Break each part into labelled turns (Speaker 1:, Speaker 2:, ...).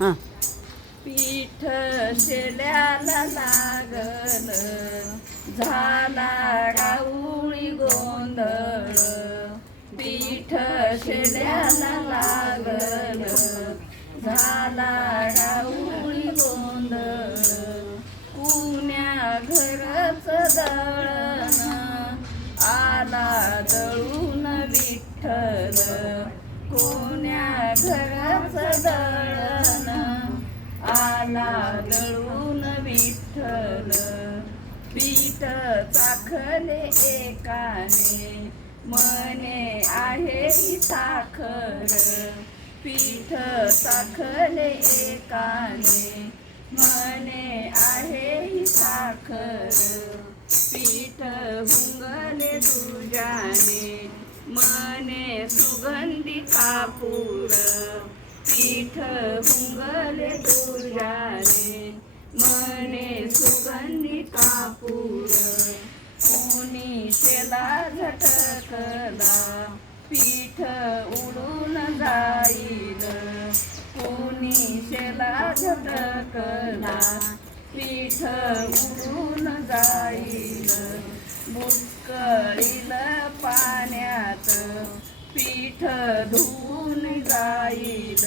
Speaker 1: हां.
Speaker 2: पीठ शेल्याला लागल झाला राऊळी गोंधळ. पीठ शेल्याला लागल झाला राऊळी गोंधळ. पुण्या घरच दळण आला दळून विठ्ठल. कोण्या घरच दळण? आला दळून विठ्ठल. पीठ चाखले एकाने. मने आहे साखर. पीठ चाखले एकाने. मने आहे साखर. पीठ हुंगले तुझ्याने मन सुगंधी कापूर पीठ हुंगले तुझ्याने मने सुगंधी कापूर कोणी शेला झटकला पीठ उडून जाईल कोणी शेला झटकला पीठ उडून जाईल बुटकळीला पीठ धुवून जाईल.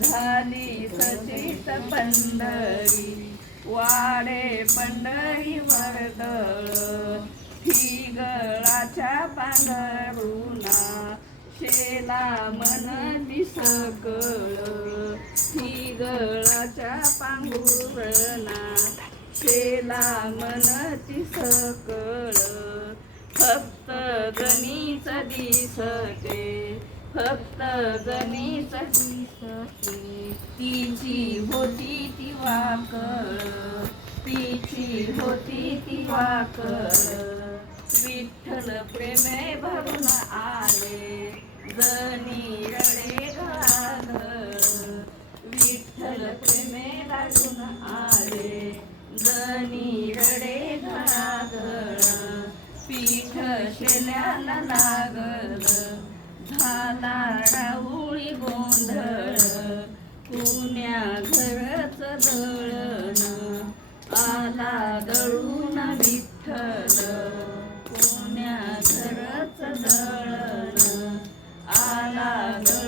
Speaker 2: झाली सचित पंढरी वाडे पंढरी वर्दळ. ही गळाच्या पांघरुणा शेला मन दिसकळ ही गळाच्या पांघुरणा शेला मन दिसकळ फक्त गणित दिसते. फक्त गणित तिची होती ती वाकळ तिची होती ती वाकळ विठ्ठल प्रेमे भरून आले. गणी रडे घाघळ विठ्ठल प्रेमे भरून आले. गणी रडे घाघळ पीठ शेल्याला लागल. लाडाऊळी गोंधळ पुण्या घरच दळण आला दळून विठ्ठल पुण्या घरच दळण आला दळ